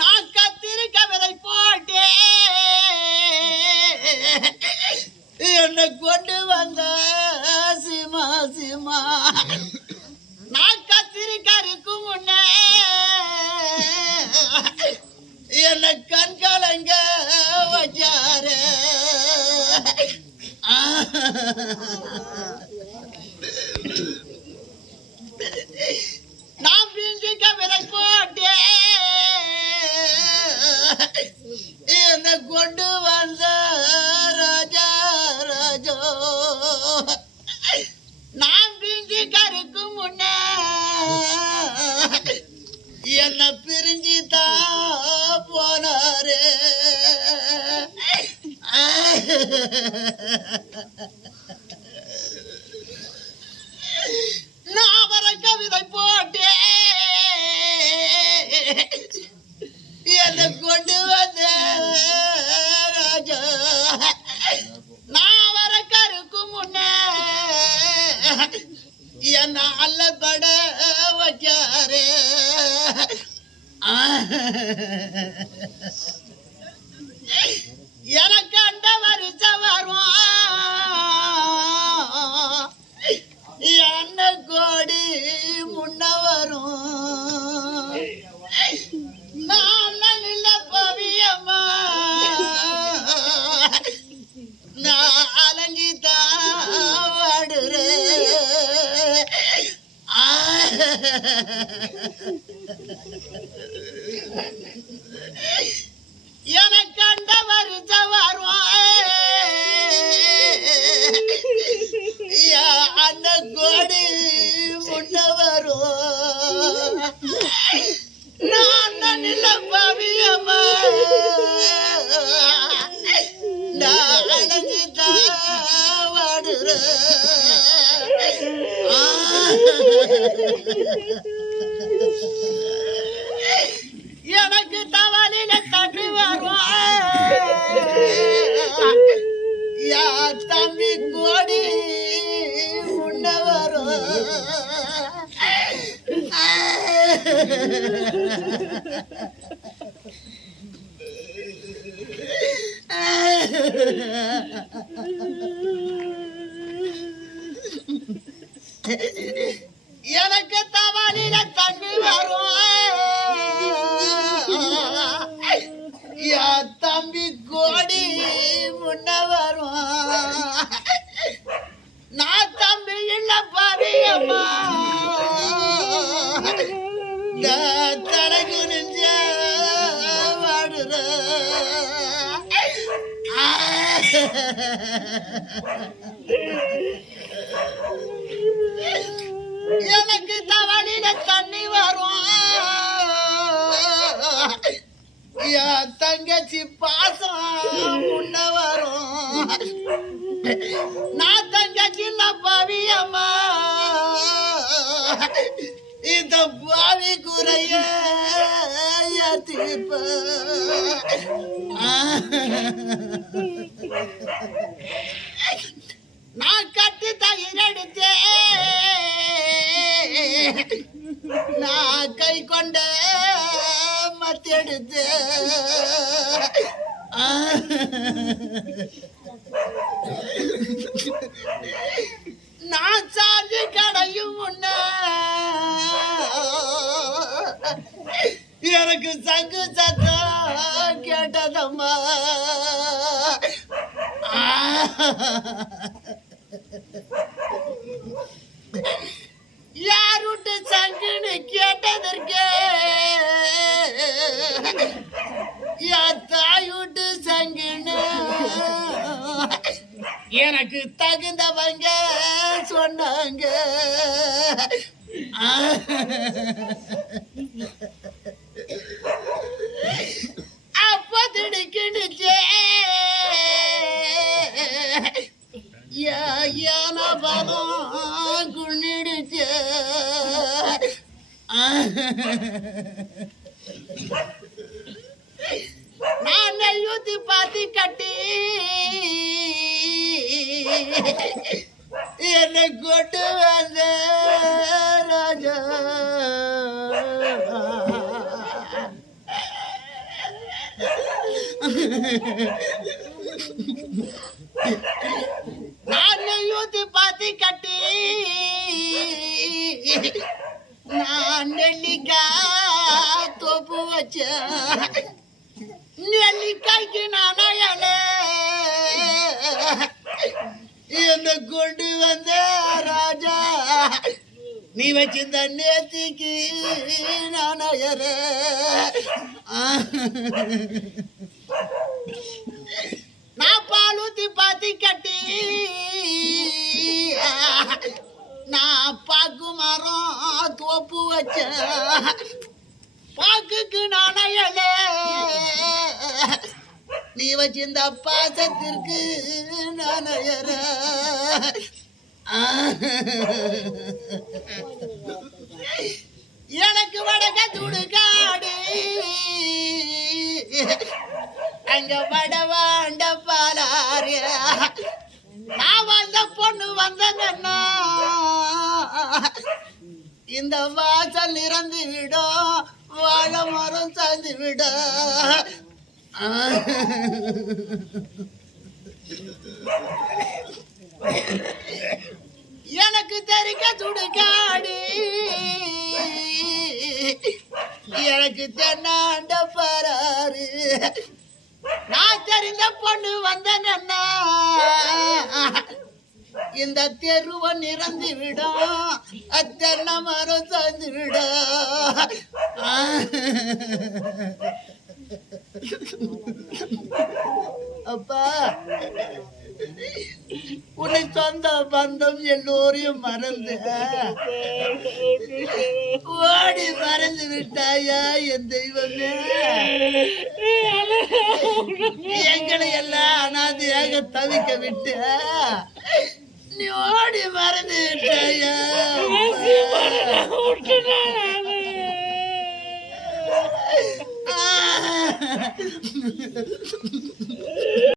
நான் கத்திரிக்க விதை போட்டேன். என்னை கொண்டு வந்த சிமா சிமா நான் வர கவிதை போட்டேன். என்னை கொண்டு வந்த ராஜா. நான் வர கருக்கு முன்னே என்ன அல்ல பட வச்சாரு எனக்கு அந்த வருஷ வரும் என்ன கோடி முன்ன வரும் நான் நல்ல பவியம்மா. நான் அலங்கிதான் வாடுறேன் நான் நல்ல பவியம்மா நான் அழகுதான் எனக்கு தவளில தம்பி வரும் யா தம்பி கோடி உண்ண வரும் Ha, ha, ha, ha. தலை குனிஞ்ச எனக்கு தவணில தண்ணி வரும். என் தங்கச்சி பாசம் முன்ன வரும். நான் தங்கச்சி நான் பவியம்மா. இந்த குறைய தீர்ப்ப. நான் கட்டி தயிர் நான் கை கொண்ட மத்தெடுத்து ஆ யார் விட்டு சங்குன்னு கேட்டதற்கு? என் தாய் விட்டு சங்குன்னு. எனக்கு தகுந்தவங்க சொன்னாங்க. அப்ப திடுக்கிடுச்சே. யான பலம் குன்னிடுச்சே நான் யூத்தி பாத்தி கட்டி என்னை கொண்டு வந்த ராஜா. நான் யூத்தி பாத்தி கட்டி. நான் நெல்லிக்காய் தோப்பு வச்ச நெல்லிக்காய்க்கு நானாயல என்ன கொண்டு வந்த ராஜா நீ வச்சிருந்த நேத்திக்கு நானாயர நான் கத்தி கட்டி நான் பாக்கு மரம் தோப்பு வச்ச பாக்குக்கு நாணயல நீ வச்சிருந்த பாசத்திற்கு நாணயர எனக்கு வடக்க துடுகாடு அங்க வடவாண்ட நான் வந்த பொண்ணு வந்தங்கன்னா இந்த வாசல் நிறந்து விடும் வாழை மரம் சாய்ந்து விட. எனக்கு தெரிக்க துடுக்காடி. எனக்கு தென்னாண்ட பராறு. நான் தெரிந்த பொண்ணு வந்தேன் இந்த தெருவ நிறந்து விடும் அத்தனை மரம் சாய்ந்து விடும் அப்பா. உன்னை சொந்த பந்தம் எல்லோரையும் மறந்து ஓடி மறந்து விட்டாயா என் தெய்வமே? எங்களை எல்லாம் அனாதையாக தவிக்க விட்டு நீ ஓடி மறந்து விட்டாயா?